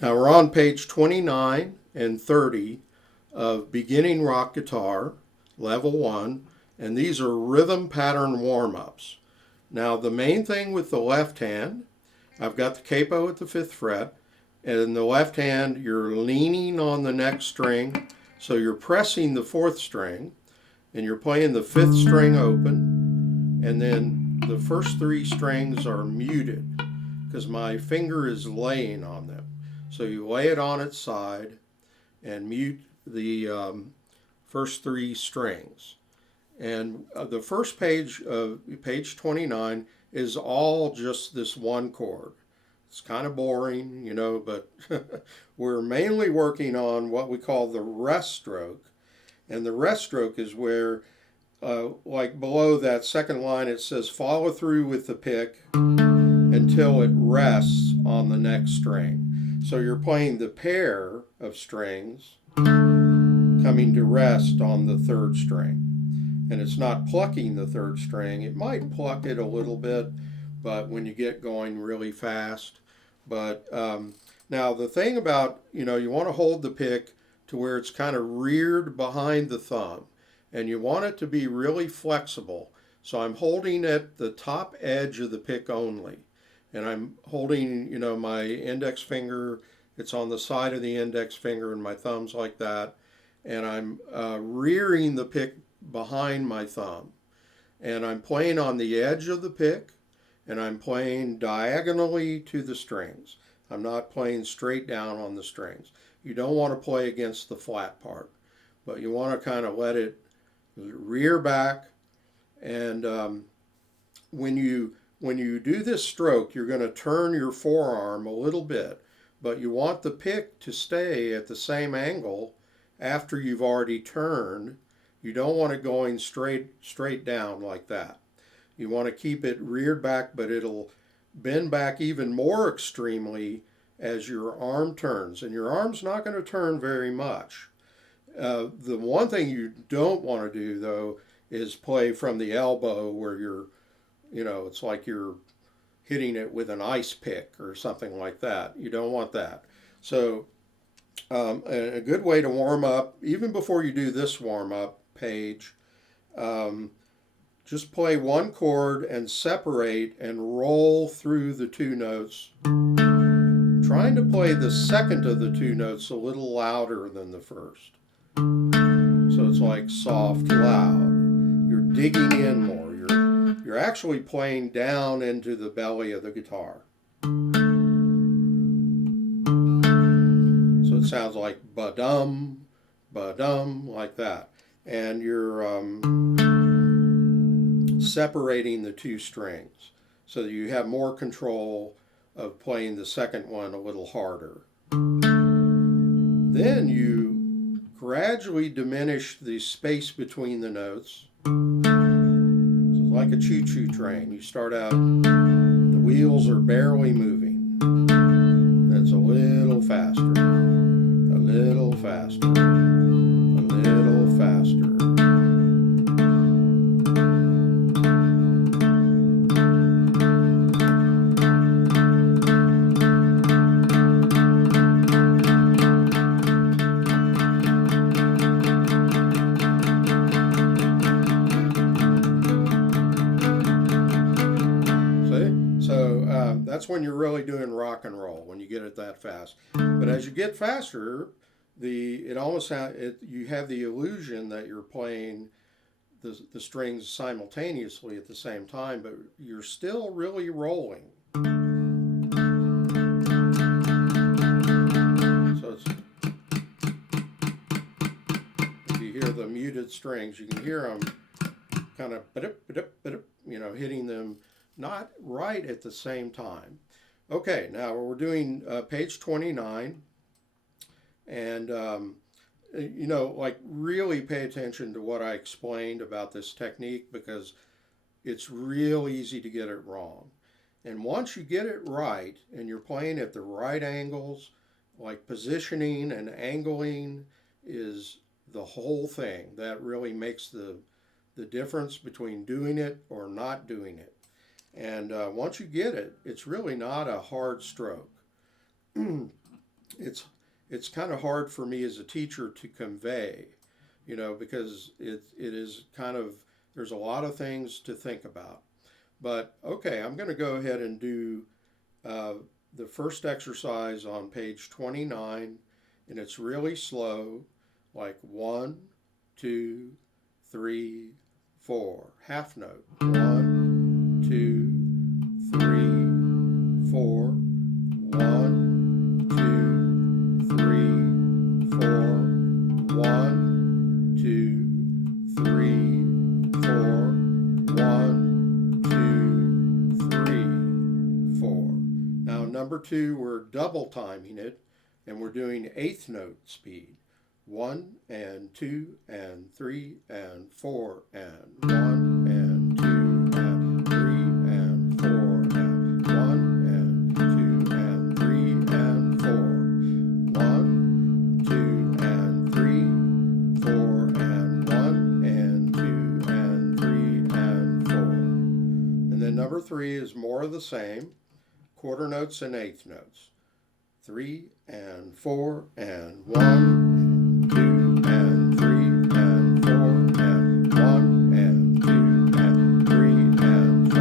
Now we're on page 29 and 30 of Beginning Rock Guitar, Level 1, and these are rhythm pattern warm-ups. Now the main thing with the left hand, I've got the capo at the 5th fret, and in the left hand you're leaning on the next string, so you're pressing the 4th string, and you're playing the 5th string open, and then the first 3 strings are muted because my finger is laying on them. So you lay it on its side and mute the first 3 strings. And the first page of page 29 is all just this one chord. It's kind of boring, but we're mainly working on what we call the rest stroke. And the rest stroke is where, like below that second line, it says follow through with the pick until it rests on the next string. So you're playing the pair of strings coming to rest on the 3rd string. And it's not plucking the 3rd string. It might pluck it a little bit, but when you get going really fast. But now the thing about, you want to hold the pick to where it's kind of reared behind the thumb. And you want it to be really flexible. So I'm holding at the top edge of the pick only. And I'm holding, my index finger, it's on the side of the index finger, and my thumb's like that. And I'm rearing the pick behind my thumb. And I'm playing on the edge of the pick, and I'm playing diagonally to the strings. I'm not playing straight down on the strings. You don't want to play against the flat part, but you want to kind of let it rear back. And when you do this stroke, you're going to turn your forearm a little bit, but you want the pick to stay at the same angle after you've already turned. You don't want it going straight down like that. You want to keep it reared back, but it'll bend back even more extremely as your arm turns. And your arm's not going to turn very much. The one thing you don't want to do, though, is play from the elbow where it's like you're hitting it with an ice pick or something like that. You don't want that. So a good way to warm up, even before you do this warm up page, just play one chord and separate and roll through the 2 notes, trying to play the second of the 2 notes a little louder than the first. So it's like soft, loud. You're digging in more. You're actually playing down into the belly of the guitar. So it sounds like ba-dum, ba-dum, like that. And you're separating the 2 strings so that you have more control of playing the second one a little harder. Then you gradually diminish the space between the notes. So it's like a choo-choo train. You start out, the wheels are barely moving. That's a little faster, a little faster, a little faster. That's when you're really doing rock and roll, when you get it that fast. But as you get faster, you have the illusion that you're playing the strings simultaneously at the same time, but you're still really rolling. So if you hear the muted strings, you can hear them kind of hitting them not right at the same time. Okay, now we're doing page 29, and really pay attention to what I explained about this technique, because it's real easy to get it wrong. And once you get it right and you're playing at the right angles, like positioning and angling is the whole thing. That really makes the difference between doing it or not doing it. And once you get it, it's really not a hard stroke. it's kind of hard for me as a teacher to convey, because it is kind of, there's a lot of things to think about. But okay, I'm going to go ahead and do the first exercise on page 29, and it's really slow, like 1, 2, 3, 4, half note. 1, 2, 3, 4. 1, 2, 3, 4. 1, 2, 3, 4. 1, 2, 3, 4. Now, number 2, we're double timing it, and we're doing eighth note speed. 1 and 2 and 3 and 4 and 1 and 2 and 3 and 4 and 1 and 2 and 3 and 4. 1, 2 and 3, 4 and 1 and 2 and 3 and 4. And then number 3 is more of the same, quarter notes and eighth notes. 3 and 4 and 1 and 2 and 3 and 4 and 1 and 2 and 3 and 4.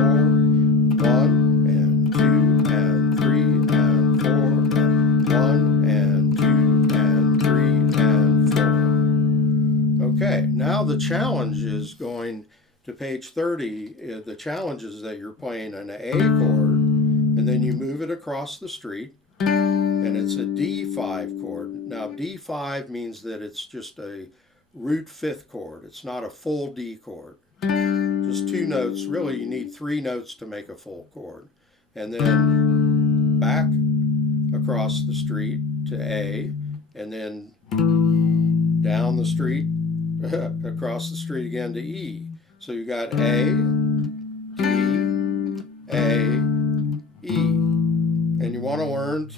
1 and 2 and 3 and 4 and 1 and 2 and 3 and 4. Okay, now the challenge is going to page 30. The challenge is that you're playing an A chord, and then you move it across the street, and it's a D5 chord. Now, D5 means that it's just a root fifth chord. It's not a full D chord. Just 2 notes. Really, you need 3 notes to make a full chord. And then back across the street to A, and then down the street, across the street again to E. So you got A, D, A, E. And you want to learn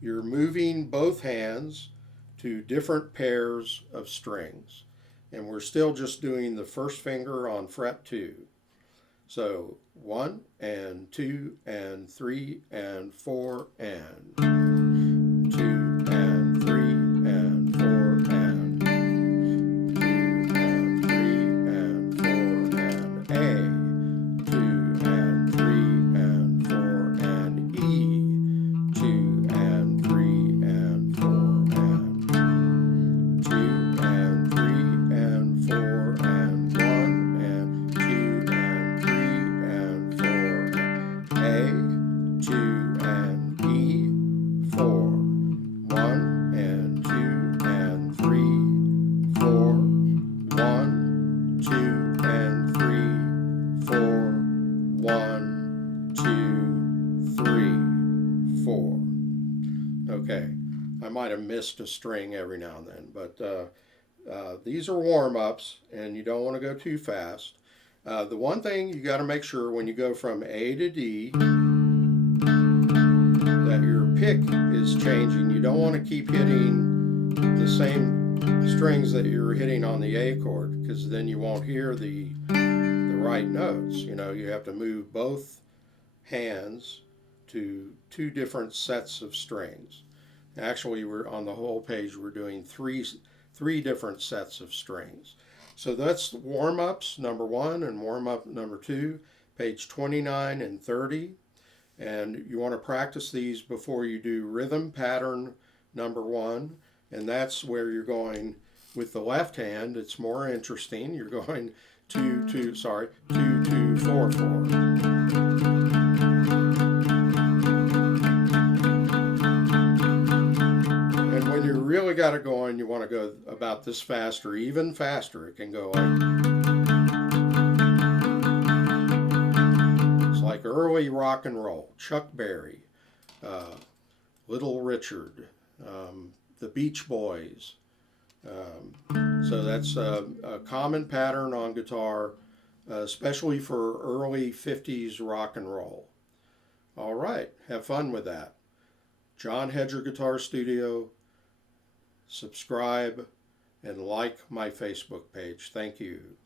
you're moving both hands to different pairs of strings. And we're still just doing the first finger on fret 2. So 1 and 2 and 3 and 4 and 2 and 3 and 4 and 2 and 3 and 4 and A. 2 and 3 and 4 and E. 2 and 3 and 4 and 2 and 3 and 4 and 1 and 2 and 3 and 4 and A. 2 and E. 4. 1 and 2 and 3. 4. 1, 2 and 3. 4. 1, 2, 3, 4. Okay, I might have missed a string every now and then, but these are warm-ups, and you don't want to go too fast. The one thing you got to make sure when you go from A to D that your pick is changing. You don't want to keep hitting the same strings that you're hitting on the A chord, because then you won't hear the right notes. You have to move both hands to 2 different sets of strings. Actually, we're on the whole page, we're doing three different sets of strings. So that's warm-ups number 1 and warm-up number 2, page 29 and 30. And you want to practice these before you do rhythm pattern number 1. And that's where you're going with the left hand. It's more interesting. You're going 2, 2, 2, 4, 4. And when you really got it going, you want to go about this fast or even faster. It can go like early rock and roll. Chuck Berry, Little Richard, the Beach Boys. So that's a common pattern on guitar, especially for early 50s rock and roll. All right, have fun with that. John Hedger Guitar Studio. Subscribe and like my Facebook page. Thank you.